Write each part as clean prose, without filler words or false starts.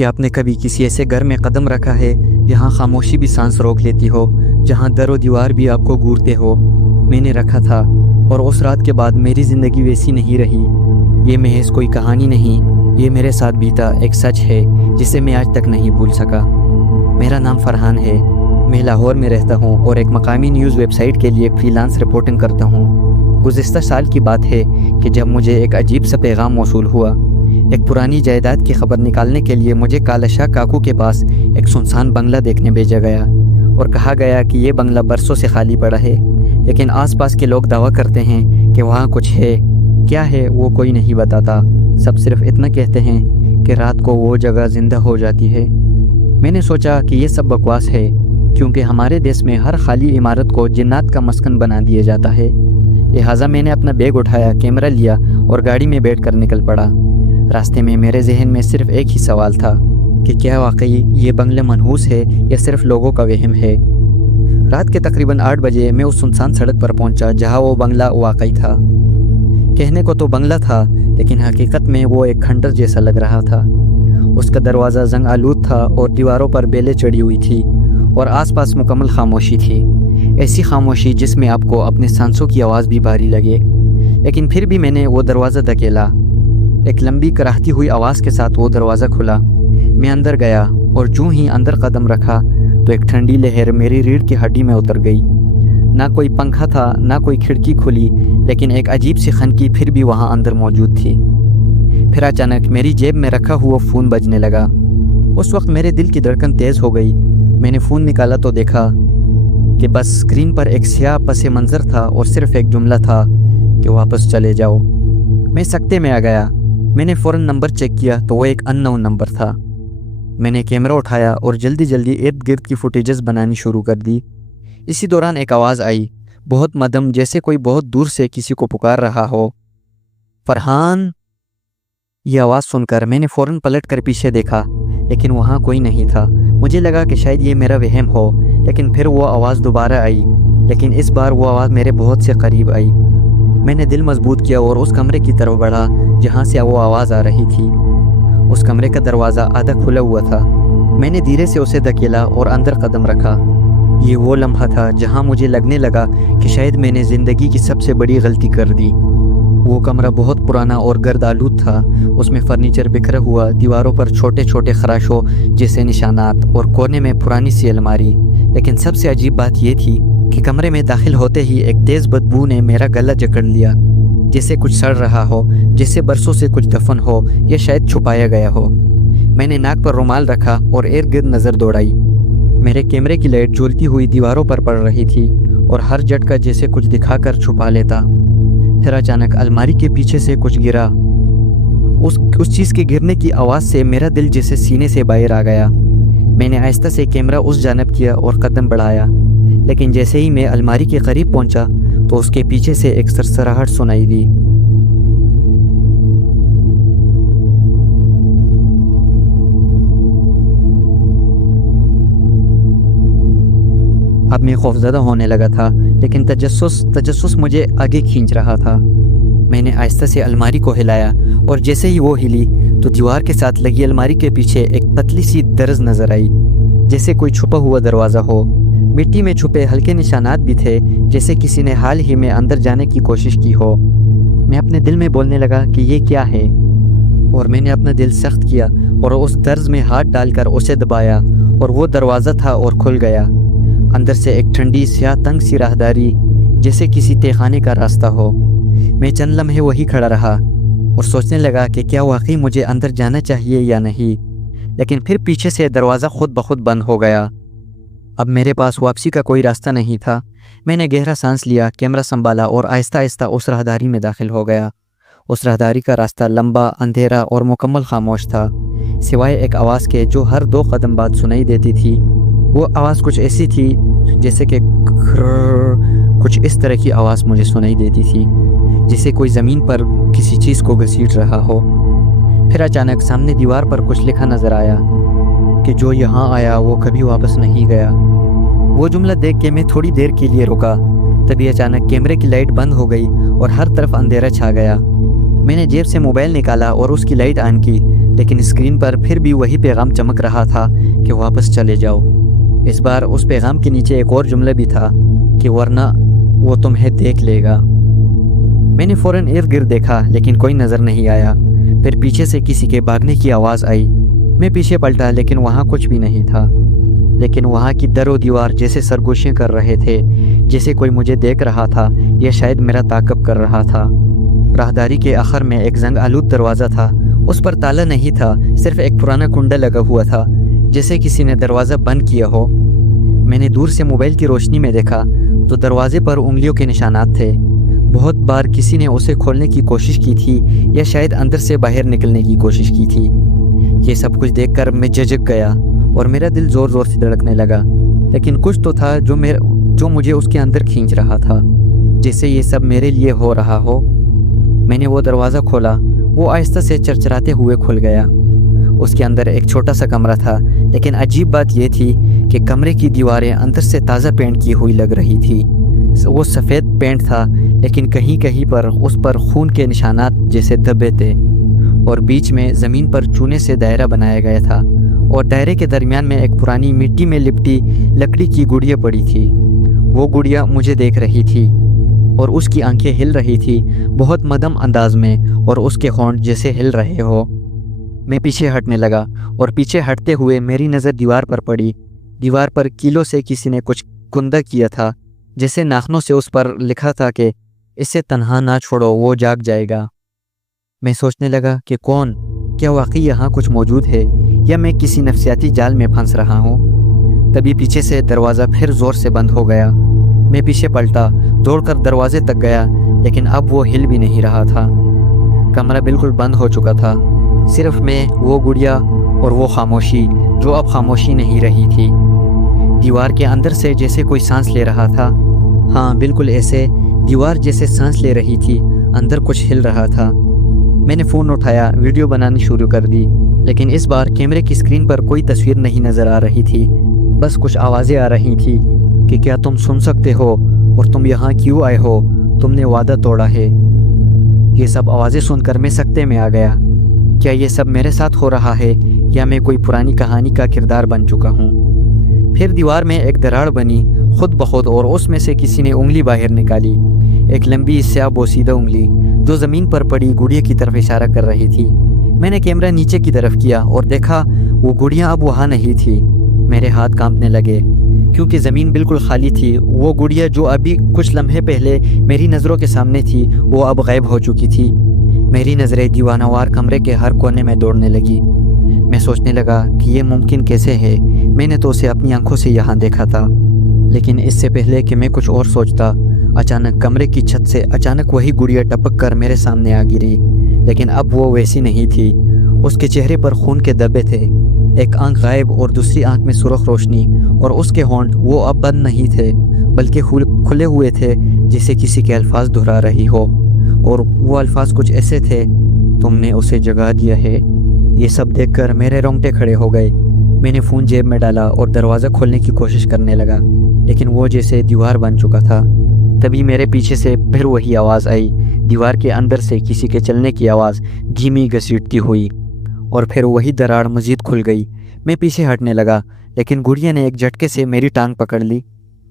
کہ آپ نے کبھی کسی ایسے گھر میں قدم رکھا ہے جہاں خاموشی بھی سانس روک لیتی ہو، جہاں در و دیوار بھی آپ کو گھورتے ہو؟ میں نے رکھا تھا، اور اس رات کے بعد میری زندگی ویسی نہیں رہی۔ یہ محض کوئی کہانی نہیں، یہ میرے ساتھ بیتا ایک سچ ہے جسے میں آج تک نہیں بھول سکا۔ میرا نام فرحان ہے، میں لاہور میں رہتا ہوں اور ایک مقامی نیوز ویب سائٹ کے لیے فری لانس رپورٹنگ کرتا ہوں۔ گزشتہ سال کی بات ہے کہ جب مجھے ایک عجیب سا پیغام موصول ہوا۔ ایک پرانی جائیداد کی خبر نکالنے کے لیے مجھے کالا شاہ کاکو کے پاس ایک سنسان بنگلہ دیکھنے بھیجا گیا، اور کہا گیا کہ یہ بنگلہ برسوں سے خالی پڑا ہے، لیکن آس پاس کے لوگ دعویٰ کرتے ہیں کہ وہاں کچھ ہے۔ کیا ہے وہ کوئی نہیں بتاتا، سب صرف اتنا کہتے ہیں کہ رات کو وہ جگہ زندہ ہو جاتی ہے۔ میں نے سوچا کہ یہ سب بکواس ہے، کیونکہ ہمارے دیس میں ہر خالی عمارت کو جنات کا مسکن بنا دیا جاتا ہے۔ لہٰذا میں نے اپنا بیگ اٹھایا، کیمرہ لیا اور گاڑی میں بیٹھ کر نکل پڑا۔ راستے میں میرے ذہن میں صرف ایک ہی سوال تھا کہ کیا واقعی یہ بنگلہ منحوس ہے یا صرف لوگوں کا وہم ہے؟ رات کے تقریباً 8 بجے میں اس سنسان سڑک پر پہنچا جہاں وہ بنگلہ واقعی تھا۔ کہنے کو تو بنگلہ تھا، لیکن حقیقت میں وہ ایک کھنڈر جیسا لگ رہا تھا۔ اس کا دروازہ زنگ آلود تھا اور دیواروں پر بیلیں چڑھی ہوئی تھی، اور آس پاس مکمل خاموشی تھی، ایسی خاموشی جس میں آپ کو اپنے سانسوں کی آواز بھی بھاری لگے۔ لیکن پھر بھی میں نے وہ دروازہ دھکیلا۔ ایک لمبی کراہتی ہوئی آواز کے ساتھ وہ دروازہ کھلا۔ میں اندر گیا، اور جوں ہی اندر قدم رکھا تو ایک ٹھنڈی لہر میری ریڑھ کی ہڈی میں اتر گئی۔ نہ کوئی پنکھا تھا، نہ کوئی کھڑکی کھلی، لیکن ایک عجیب سی خنکی پھر بھی وہاں اندر موجود تھی۔ پھر اچانک میری جیب میں رکھا ہوا فون بجنے لگا۔ اس وقت میرے دل کی دھڑکن تیز ہو گئی۔ میں نے فون نکالا تو دیکھا کہ بس اسکرین پر ایک سیاہ پس منظر تھا، اور صرف ایک جملہ تھا کہ واپس چلے جاؤ۔ میں سکتے میں آ گیا۔ میں نے فوراً نمبر چیک کیا تو وہ ایک ان نون نمبر تھا۔ میں نے کیمرہ اٹھایا اور جلدی ارد گرد کی فوٹیجز بنانی شروع کر دی۔ اسی دوران ایک آواز آئی، بہت مدھم، جیسے کوئی بہت دور سے کسی کو پکار رہا ہو۔ فرحان! یہ آواز سن کر میں نے فوراً پلٹ کر پیچھے دیکھا، لیکن وہاں کوئی نہیں تھا۔ مجھے لگا کہ شاید یہ میرا وہم ہو، لیکن پھر وہ آواز دوبارہ آئی، لیکن اس بار وہ آواز میرے بہت سے قریب آئی۔ میں نے دل مضبوط کیا اور اس کمرے کی طرف بڑھا جہاں سے وہ آواز آ رہی تھی۔ اس کمرے کا دروازہ آدھا کھلا ہوا تھا۔ میں نے دھیرے سے اسے دھکیلا اور اندر قدم رکھا۔ یہ وہ لمحہ تھا جہاں مجھے لگنے لگا کہ شاید میں نے زندگی کی سب سے بڑی غلطی کر دی۔ وہ کمرہ بہت پرانا اور گرد آلود تھا۔ اس میں فرنیچر بکھرا ہوا، دیواروں پر چھوٹے چھوٹے خراشوں جیسے نشانات، اور کونے میں پرانی سی الماری۔ لیکن سب سے عجیب بات یہ تھی کہ کمرے میں داخل ہوتے ہی ایک تیز بدبو نے میرا گلا جکڑ لیا، جیسے کچھ سڑ رہا ہو، جیسے برسوں سے کچھ دفن ہو یا شاید چھپایا گیا ہو۔ میں نے ناک پر رومال رکھا اور ارد گرد نظر دوڑائی۔ میرے کیمرے کی لائٹ جھولتی ہوئی دیواروں پر پڑ رہی تھی، اور ہر جھٹکا جیسے کچھ دکھا کر چھپا لیتا۔ پھر اچانک الماری کے پیچھے سے کچھ گرا۔ اس چیز کے گرنے کی آواز سے میرا دل جیسے سینے سے باہر آ گیا۔ میں نے آہستہ سے کیمرہ اس جانب کیا اور قدم بڑھایا، لیکن جیسے ہی میں الماری کے قریب پہنچا تو اس کے پیچھے سے ایک سرسراہٹ سنائی دی۔ اب میں خوفزدہ ہونے لگا تھا، لیکن تجسس مجھے آگے کھینچ رہا تھا۔ میں نے آہستہ سے الماری کو ہلایا، اور جیسے ہی وہ ہلی تو دیوار کے ساتھ لگی الماری کے پیچھے ایک پتلی سی درز نظر آئی، جیسے کوئی چھپا ہوا دروازہ ہو۔ مٹی میں چھپے ہلکے نشانات بھی تھے، جیسے کسی نے حال ہی میں اندر جانے کی کوشش کی ہو۔ میں اپنے دل میں بولنے لگا کہ یہ کیا ہے، اور میں نے اپنا دل سخت کیا اور اس درز میں ہاتھ ڈال کر اسے دبایا، اور وہ دروازہ تھا اور کھل گیا۔ اندر سے ایک ٹھنڈی سیاہ تنگ سی راہداری، جیسے کسی تہہ خانے کا راستہ ہو۔ میں چند لمحے وہی کھڑا رہا اور سوچنے لگا کہ کیا واقعی مجھے اندر جانا چاہیے یا نہیں، لیکن پھر پیچھے سے دروازہ خود بخود بند ہو گیا۔ اب میرے پاس واپسی کا کوئی راستہ نہیں تھا۔ میں نے گہرا سانس لیا، کیمرہ سنبھالا اور آہستہ آہستہ اس راہداری میں داخل ہو گیا۔ اس راہداری کا راستہ لمبا، اندھیرا اور مکمل خاموش تھا، سوائے ایک آواز کے جو ہر 2 قدم بعد سنائی دیتی تھی۔ وہ آواز کچھ ایسی تھی جیسے کہ کچھ اس طرح کی آواز مجھے سنائی دیتی تھی، جیسے کوئی زمین پر کسی چیز کو گھسیٹ رہا ہو۔ پھر اچانک سامنے دیوار پر کچھ لکھا نظر آیا کہ جو یہاں آیا وہ کبھی واپس نہیں گیا۔ وہ جملہ دیکھ کے میں تھوڑی دیر کے لیے رکا، تبھی اچانک کیمرے کی لائٹ بند ہو گئی اور ہر طرف اندھیرا چھا گیا۔ میں نے جیب سے موبائل نکالا اور اس کی لائٹ آن کی، लेकिन स्क्रीन पर फिर भी वही पैगाम चमक रहा था कि वापस चले जाओ। इस बार उस पैगाम के नीचे एक और जुमला भी था कि वरना वो तुम्हें देख लेगा। मैंने फ़ौरन इर्द गिर्द देखा लेकिन कोई नज़र नहीं आया। फिर पीछे से किसी के भागने की आवाज़ आई। मैं पीछे पलटा लेकिन वहाँ कुछ भी नहीं था, लेकिन वहाँ की दर व दीवार जैसे सरगोशियाँ कर रहे थे, जैसे कोई मुझे देख रहा था या शायद मेरा ताक़ब कर रहा था। राहदारी के आखिर में एक जंग आलूद दरवाज़ा था। उस पर ताला नहीं था, सिर्फ एक पुराना कुंडा लगा हुआ था, जैसे किसी ने दरवाज़ा बंद किया हो। मैंने दूर से मोबाइल की रोशनी में देखा तो दरवाजे पर उंगलियों के निशानात थे। बहुत बार किसी ने उसे खोलने की कोशिश की थी या शायद अंदर से बाहर निकलने की कोशिश की थी। ये सब कुछ देखकर मैं झिझक गया और मेरा दिल ज़ोर ज़ोर से धड़कने लगा, लेकिन कुछ तो था जो मुझे उसके अंदर खींच रहा था, जैसे ये सब मेरे लिए हो रहा हो। मैंने वो दरवाज़ा खोला। वो आहिस्ता से चरचराते हुए खुल गया। उसके अंदर एक छोटा सा कमरा था, लेकिन अजीब बात यह थी कि कमरे की दीवारें अंदर से ताज़ा पेंट की हुई लग रही थी। वो सफ़ेद पेंट था, लेकिन कहीं कहीं पर उस पर खून के निशानात जैसे धब्बे थे, और बीच में ज़मीन पर चूने से दायरा बनाया गया था, और दायरे के दरमियान में एक पुरानी मिट्टी में लिपटी लकड़ी की गुड़िया पड़ी थी। वो गुड़िया मुझे देख रही थी और उसकी आंखें हिल रही थी, बहुत मदम अंदाज में, और उसके होंठ जैसे हिल रहे हो। मैं पीछे हटने लगा और पीछे हटते हुए मेरी नज़र दीवार पर पड़ी। दीवार पर कीलों से किसी ने कुछ कुंदा किया था, जैसे नाखनों से उस पर लिखा था कि इसे तन्हा ना छोड़ो, वो जाग जाएगा। मैं सोचने लगा कि कौन, क्या वाकई यहाँ कुछ मौजूद है या मैं किसी नफसियाती जाल में फंस रहा हूँ। तभी पीछे से दरवाज़ा फिर ज़ोर से बंद हो गया। मैं पीछे पलटा, दौड़कर दरवाजे तक गया, लेकिन अब वो हिल भी नहीं रहा था। कमरा बिल्कुल बंद हो चुका था, सिर्फ मैं, वो गुड़िया और वो खामोशी जो अब खामोशी नहीं रही थी। दीवार के अंदर से जैसे कोई सांस ले रहा था। हाँ, बिल्कुल ऐसे, दीवार जैसे सांस ले रही थी, अंदर कुछ हिल रहा था। मैंने फ़ोन उठाया, वीडियो बनानी शुरू कर दी, लेकिन इस बार कैमरे की स्क्रीन पर कोई तस्वीर नहीं नज़र आ रही थी, बस कुछ आवाज़ें आ रही थी कि क्या तुम सुन सकते हो और तुम यहाँ क्यों आए हो, तुमने वादा तोड़ा है। ये सब आवाज़ें सुनकर मैं सकते में आ गया। क्या ये सब मेरे साथ हो रहा है या मैं कोई पुरानी कहानी का किरदार बन चुका हूँ। फिर दीवार में एक दरार बनी खुद ब खुद, और उसमें से किसी ने उंगली बाहर निकाली, एक लंबी स्याह बोसीदा उंगली जो ज़मीन पर पड़ी गुड़िया की तरफ इशारा कर रही थी। मैंने कैमरा नीचे की तरफ किया और देखा वो गुड़िया अब वहाँ नहीं थी। मेरे हाथ कांपने लगे क्योंकि ज़मीन बिल्कुल खाली थी। वो गुड़िया जो अभी कुछ लम्हे पहले मेरी नज़रों के सामने थी, वो अब गायब हो चुकी थी। मेरी नज़रें दीवानावार कमरे के हर कोने में दौड़ने लगी। मैं सोचने लगा कि ये मुमकिन कैसे है, मैंने तो उसे अपनी आंखों से यहाँ देखा था। लेकिन इससे पहले कि मैं कुछ और सोचता, अचानक कमरे की छत से अचानक वही गुड़िया टपक कर मेरे सामने आ गिरी, लेकिन अब वो वैसी नहीं थी। उसके चेहरे पर खून के धब्बे थे, एक आंख गायब और दूसरी आंख में सुर्ख रोशनी, और उसके होंठ वो अब बंद नहीं थे बल्कि खुले हुए थे, जैसे किसी के अल्फाज दोहरा रही हो, और वो अल्फाज कुछ ऐसे थे, तुमने उसे जगा दिया है। ये सब देखकर मेरे रोंगटे खड़े हो गए। मैंने फ़ोन जेब में डाला और दरवाज़ा खोलने की कोशिश करने लगा, लेकिन वो जैसे दीवार बन चुका था। तभी मेरे पीछे से फिर वही आवाज़ आई, दीवार के अंदर से किसी के चलने की आवाज़, धीमी घसीटती हुई, और फिर वही दरार मज़ीद खुल गई। मैं पीछे हटने लगा, लेकिन गुड़िया ने एक झटके से मेरी टांग पकड़ ली।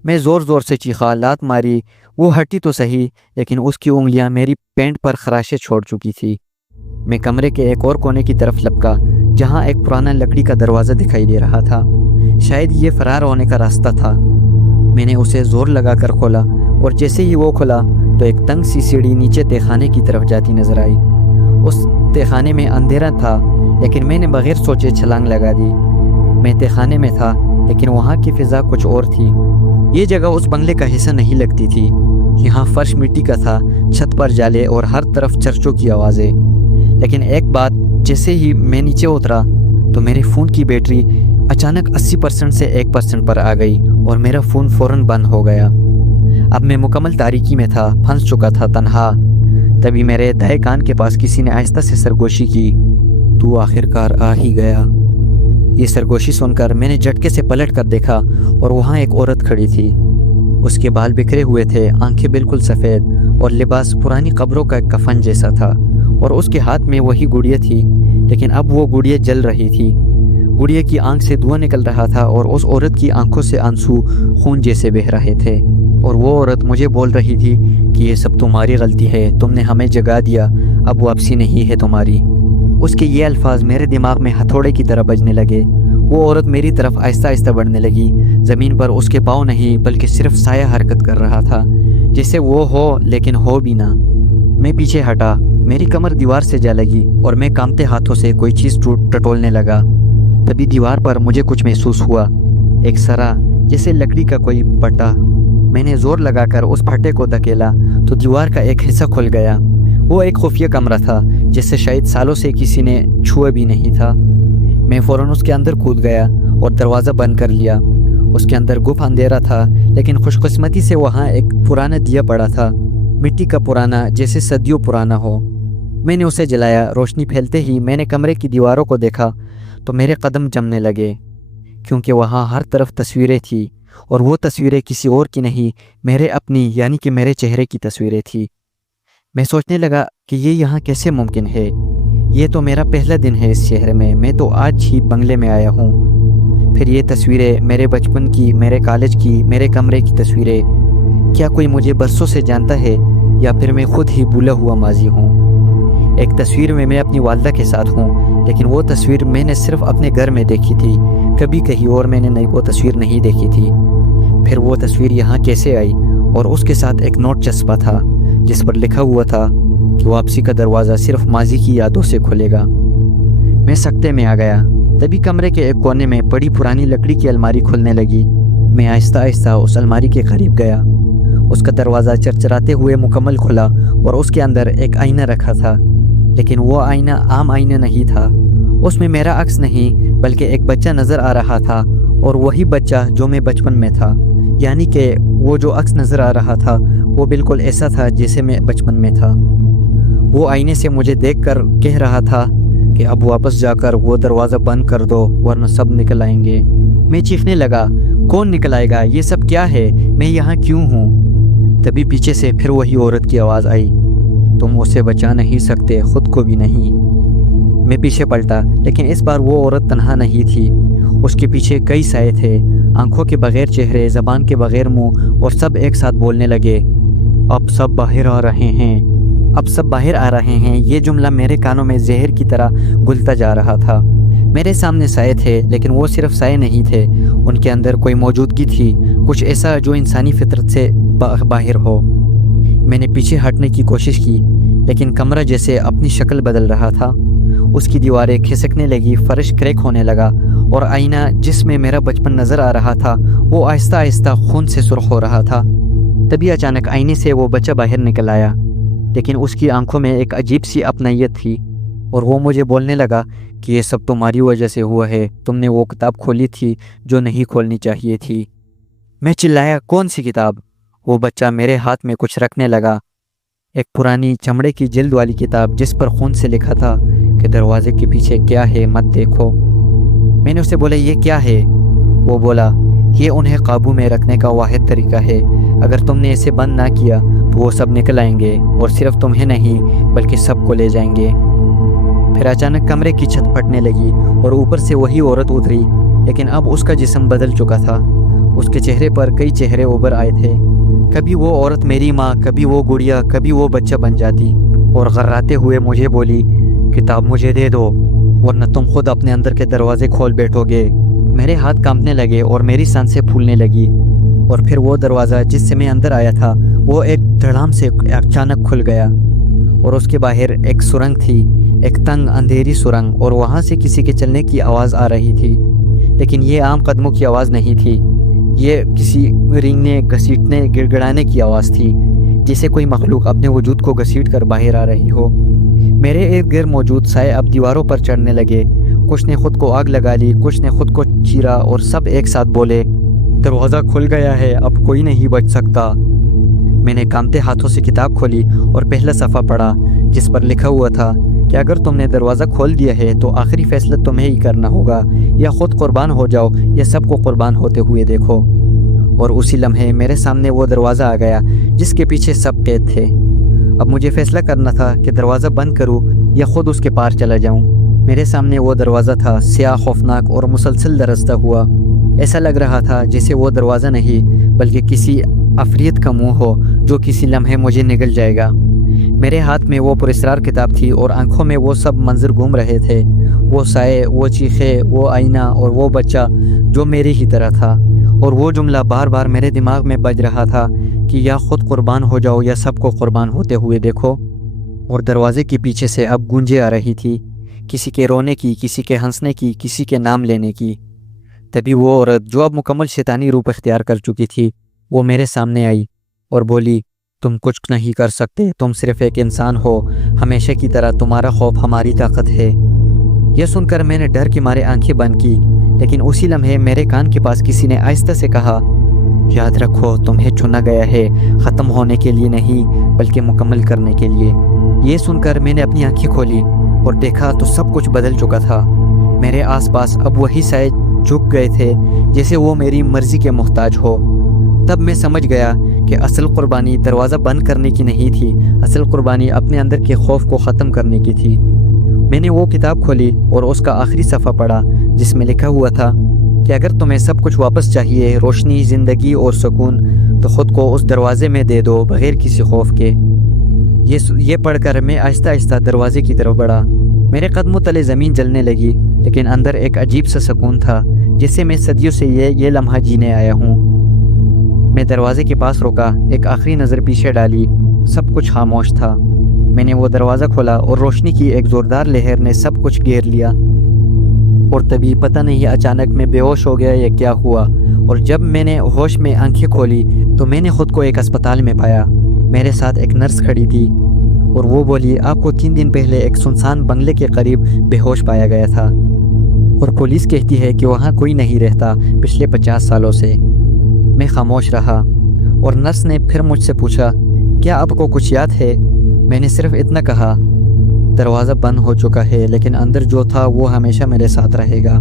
मैं ज़ोर ज़ोर से चीखा, लात मारी। वो हटी तो सही, लेकिन उसकी उंगलियां मेरी पैंट पर खराशें छोड़ चुकी थी। मैं कमरे के एक और कोने की तरफ लपका, जहां एक पुराना लकड़ी का दरवाज़ा दिखाई दे रहा था। शायद ये फरार होने का रास्ता था। मैंने उसे ज़ोर लगाकर खोला, और जैसे ही वो खुला तो एक तंग सी सीढ़ी नीचे तहखाने की तरफ जाती नजर आई। उस तहखाने में अंधेरा था, लेकिन मैंने बगैर सोचे छलांग लगा दी। मैं तहखाने में था, लेकिन वहाँ की फ़िज़ा कुछ और थी। ये जगह उस बंगले का हिस्सा नहीं लगती थी। यहाँ फर्श मिट्टी का था, छत पर जाले और हर तरफ चर्चों की आवाज़ें। लेकिन एक बात, जैसे ही मैं नीचे उतरा तो मेरे फ़ोन की बैटरी अचानक 80% से 1% पर आ गई और मेरा फ़ोन फ़ौरन बंद हो गया। अब मैं मुकम्मल तारीकी में था, फंस चुका था, तन्हा। तभी मेरे दाएं कान के पास किसी ने आहिस्ता से सरगोशी की, तू आखिरकार आ ही गया। ये सरगोशी सुनकर मैंने झटके से पलट कर देखा और वहाँ एक औरत खड़ी थी। उसके बाल बिखरे हुए थे, आंखें बिल्कुल सफ़ेद, और लिबास पुरानी कब्रों का कफन जैसा था, और उसके हाथ में वही गुड़िया थी, लेकिन अब वो गुड़िया जल रही थी। गुड़िया की आंख से धुआं निकल रहा था और उस औरत की आंखों से आंसू खून जैसे बह रहे थे। और वो औरत मुझे बोल रही थी कि ये सब तुम्हारी गलती है, तुमने हमें जगा दिया, अब वापसी नहीं है तुम्हारी। उसके ये अल्फाज मेरे दिमाग में हथौड़े की तरह बजने लगे। वो औरत मेरी तरफ आहिस्ता आहिस्ता बढ़ने लगी। ज़मीन पर उसके पाँव नहीं बल्कि सिर्फ साया हरकत कर रहा था, जैसे वो हो लेकिन हो भी ना। मैं पीछे हटा, मेरी कमर दीवार से जा लगी और मैं कांपते हाथों से कोई चीज़ टटोलने लगा। तभी दीवार पर मुझे कुछ महसूस हुआ, एक सरा, जैसे लकड़ी का कोई पट्टा। मैंने ज़ोर लगाकर उस फटे को धकेला तो दीवार का एक हिस्सा खुल गया। वो एक खुफिया कमरा था जिसे शायद सालों से किसी ने छुआ भी नहीं था। मैं फ़ौरन उसके अंदर कूद गया और दरवाज़ा बंद कर लिया। उसके अंदर गुप्त अंधेरा था, लेकिन खुशकिस्मती से वहाँ एक पुराना दिया पड़ा था, मिट्टी का पुराना, जैसे सदियों पुराना हो। मैंने उसे जलाया। रोशनी फैलते ही मैंने कमरे की दीवारों को देखा तो मेरे कदम जमने लगे, क्योंकि वहाँ हर तरफ तस्वीरें थी और वो तस्वीरें किसी और की नहीं, मेरे अपनी, यानी कि मेरे चेहरे की तस्वीरें थी। मैं सोचने लगा कि ये यहाँ कैसे मुमकिन है। ये तो मेरा पहला दिन है इस शहर में, मैं तो आज ही बंगले में आया हूँ। फिर ये तस्वीरें मेरे बचपन की, मेरे कॉलेज की, मेरे कमरे की तस्वीरें। क्या कोई मुझे बरसों से जानता है या फिर मैं खुद ही भूला हुआ माजी हूँ? एक तस्वीर में मैं अपनी वालदा के साथ हूँ, लेकिन वो तस्वीर मैंने सिर्फ अपने घर में देखी थी, कभी कहीं और मैंने वो तस्वीर नहीं देखी थी। फिर वो तस्वीर यहाँ कैसे आई? और उसके साथ एक नोट चस्पा था जिस पर लिखा हुआ था कि वापसी का दरवाज़ा सिर्फ माजी की यादों से खुलेगा। मैं सकते में आ गया। तभी कमरे के एक कोने में पड़ी पुरानी लकड़ी की अलमारी खुलने लगी। मैं आहिस्ता आहिस्ता उस अलमारी के करीब गया। उसका दरवाज़ा चरचराते हुए मुकम्मल खुला और उसके अंदर एक आईना रखा था, लेकिन वो आईना आम आईना नहीं था। उसमें मेरा अक्स नहीं बल्कि एक बच्चा नज़र आ रहा था, और वही बच्चा जो मैं बचपन में था। यानी कि वो जो अक्स नज़र आ रहा था वो बिल्कुल ऐसा था जैसे मैं बचपन में था। वो आईने से मुझे देखकर कह रहा था कि अब वापस जाकर वो दरवाज़ा बंद कर दो वरना सब निकल आएंगे। मैं चीखने लगा, कौन निकल आएगा? ये सब क्या है? मैं यहाँ क्यों हूँ? तभी पीछे से फिर वही औरत की आवाज़ आई, तुम उसे बचा नहीं सकते, खुद को भी नहीं। मैं पीछे पलटा, लेकिन इस बार वो औरत तन्हा नहीं थी। उसके पीछे कई साए थे, आंखों के बगैर चेहरे, ज़बान के बगैर मुंह, और सब एक साथ बोलने लगे, अब सब बाहर आ रहे हैं, अब सब बाहर आ रहे हैं। ये जुमला मेरे कानों में जहर की तरह घुलता जा रहा था। मेरे सामने साए थे, लेकिन वो सिर्फ साए नहीं थे, उनके अंदर कोई मौजूदगी थी, कुछ ऐसा जो इंसानी फितरत से बाहर हो। मैंने पीछे हटने की कोशिश की, लेकिन कमरा जैसे अपनी शक्ल बदल रहा था। उसकी दीवारें खिसकने लगी, फर्श क्रैक होने लगा, और आईना जिसमें मेरा बचपन नज़र आ रहा था वो आहिस्ता आहिस्ता खून से सुर्ख हो रहा था। तभी अचानक आईने से वो बच्चा बाहर निकल आया, लेकिन उसकी आंखों में एक अजीब सी अपनायत थी, और वो मुझे बोलने लगा कि ये सब तुम्हारी वजह से हुआ है, तुमने वो किताब खोली थी जो नहीं खोलनी चाहिए थी। मैं चिल्लाया, कौन सी किताब? वो बच्चा मेरे हाथ में कुछ रखने लगा, एक पुरानी चमड़े की जिल्द वाली किताब जिस पर खून से लिखा था कि दरवाजे के पीछे क्या है मत देखो। मैंने उसे बोला, ये क्या है? वो बोला, ये उन्हें काबू में रखने का वाहिद तरीका है, अगर तुमने इसे बंद ना किया तो वो सब निकल आएंगे और सिर्फ तुम्हें नहीं बल्कि सबको ले जाएंगे। फिर अचानक कमरे की छत फटने लगी और ऊपर से वही औरत उतरी, लेकिन अब उसका जिस्म बदल चुका था। उसके चेहरे पर कई चेहरे उभर आए थे, कभी वो औरत मेरी माँ, कभी वो गुड़िया, कभी वो बच्चा बन जाती, और गर्राते हुए मुझे बोली, किताब मुझे दे दो वरना तुम खुद अपने अंदर के दरवाजे खोल बैठोगे। मेरे हाथ कांपने लगे और मेरी सांसें फूलने लगी, और फिर वो दरवाज़ा जिससे मैं अंदर आया था वो एक धड़ाम से अचानक खुल गया, और उसके बाहर एक सुरंग थी, एक तंग अंधेरी सुरंग, और वहाँ से किसी के चलने की आवाज़ आ रही थी। लेकिन ये आम कदमों की आवाज़ नहीं थी, ये किसी रेंगने, घसीटने, गिड़गिड़ाने की आवाज़ थी, जैसे कोई मखलूक अपने वजूद को घसीट कर बाहर आ रही हो। मेरे इर्द गिर्द मौजूद साए अब दीवारों पर चढ़ने लगे, कुछ ने खुद को आग लगा ली, कुछ ने खुद को चीरा, और सब एक साथ बोले, दरवाज़ा खुल गया है, अब कोई नहीं बच सकता। मैंने कांपते हाथों से किताब खोली और पहला सफ़ा पढ़ा, जिस पर लिखा हुआ था कि अगर तुमने दरवाज़ा खोल दिया है तो आखिरी फैसला तुम्हें ही करना होगा, या खुद कुर्बान हो जाओ या सबको कुर्बान होते हुए देखो। और उसी लम्हे मेरे सामने वो दरवाज़ा आ गया जिसके पीछे सब कैद थे। अब मुझे फैसला करना था कि दरवाज़ा बंद करूं या खुद उसके पार चला जाऊं। میرے سامنے وہ دروازہ تھا، سیاہ، خوفناک اور مسلسل درزتا ہوا۔ ایسا لگ رہا تھا جیسے وہ دروازہ نہیں بلکہ کسی عفریت کا منہ ہو جو کسی لمحے مجھے نگل جائے گا۔ میرے ہاتھ میں وہ پراسرار کتاب تھی اور آنکھوں میں وہ سب منظر گھوم رہے تھے، وہ سائے، وہ چیخیں، وہ آئینہ اور وہ بچہ جو میری ہی طرح تھا، اور وہ جملہ بار بار میرے دماغ میں بج رہا تھا کہ یا خود قربان ہو جاؤ یا سب کو قربان ہوتے ہوئے دیکھو۔ اور دروازے کے پیچھے سے اب گونجیں آ رہی تھی، کسی کے رونے کی، کسی کے ہنسنے کی، کسی کے نام لینے کی۔ تبھی وہ عورت جو اب مکمل شیطانی روپ اختیار کر چکی تھی، وہ میرے سامنے آئی اور بولی، تم کچھ نہیں کر سکتے، تم صرف ایک انسان ہو، ہمیشہ کی طرح تمہارا خوف ہماری طاقت ہے۔ یہ سن کر میں نے ڈر کے مارے آنکھیں بند کی، لیکن اسی لمحے میرے کان کے پاس کسی نے آہستہ سے کہا، یاد رکھو تمہیں چنا گیا ہے، ختم ہونے کے لیے نہیں بلکہ مکمل کرنے کے لیے۔ یہ سن کر میں نے اپنی آنکھیں کھولی اور دیکھا تو سب کچھ بدل چکا تھا۔ میرے آس پاس اب وہی سائے جھک گئے تھے جیسے وہ میری مرضی کے محتاج ہو۔ تب میں سمجھ گیا کہ اصل قربانی دروازہ بند کرنے کی نہیں تھی، اصل قربانی اپنے اندر کے خوف کو ختم کرنے کی تھی۔ میں نے وہ کتاب کھولی اور اس کا آخری صفحہ پڑھا جس میں لکھا ہوا تھا کہ اگر تمہیں سب کچھ واپس چاہیے، روشنی، زندگی اور سکون، تو خود کو اس دروازے میں دے دو بغیر کسی خوف کے۔ یہ پڑھ کر میں آہستہ آہستہ دروازے کی طرف بڑھا۔ میرے قدموں تلے زمین جلنے لگی، لیکن اندر ایک عجیب سا سکون تھا جسے میں صدیوں سے یہ لمحہ جینے آیا ہوں۔ میں دروازے کے پاس رکا، ایک آخری نظر پیچھے ڈالی، سب کچھ خاموش تھا۔ میں نے وہ دروازہ کھولا اور روشنی کی ایک زوردار لہر نے سب کچھ گھیر لیا، اور تبھی پتہ نہیں اچانک میں بے ہوش ہو گیا یا کیا ہوا، اور جب میں نے ہوش میں آنکھیں کھولی تو میں نے خود کو ایک اسپتال میں پایا۔ میرے ساتھ ایک نرس کھڑی تھی اور وہ بولی، آپ کو 3 دن پہلے ایک سنسان بنگلے کے قریب بے ہوش پایا گیا تھا، اور پولیس کہتی ہے کہ وہاں کوئی نہیں رہتا پچھلے 50 سالوں سے۔ میں خاموش رہا اور نرس نے پھر مجھ سے پوچھا، کیا آپ کو کچھ یاد ہے؟ میں نے صرف اتنا کہا، دروازہ بند ہو چکا ہے لیکن اندر جو تھا وہ ہمیشہ میرے ساتھ رہے گا۔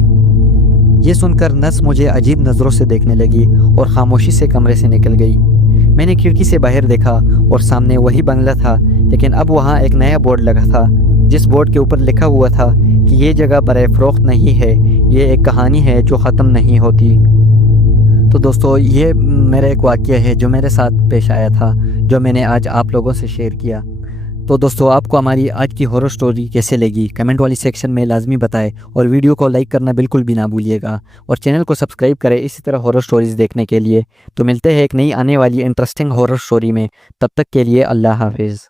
یہ سن کر نرس مجھے عجیب نظروں سے دیکھنے لگی اور خاموشی سے کمرے سے نکل گئی۔ میں نے کھڑکی سے باہر دیکھا اور سامنے وہی بنگلہ تھا، لیکن اب وہاں ایک نیا بورڈ لگا تھا جس بورڈ کے اوپر لکھا ہوا تھا کہ یہ جگہ برائے فروخت نہیں ہے، یہ ایک کہانی ہے جو ختم نہیں ہوتی۔ تو دوستو، یہ میرا ایک واقعہ ہے جو میرے ساتھ پیش آیا تھا، جو میں نے آج آپ لوگوں سے شیئر کیا۔ تو دوستو، آپ کو ہماری آج کی ہارر سٹوری کیسے لگی کمنٹ والی سیکشن میں لازمی بتائیں، اور ویڈیو کو لائک کرنا بالکل بھی نہ بھولیے گا، اور چینل کو سبسکرائب کریں اسی طرح ہارر سٹوریز دیکھنے کے لیے۔ تو ملتے ہیں ایک نئی آنے والی انٹرسٹنگ ہارر سٹوری میں، تب تک کے لیے اللہ حافظ۔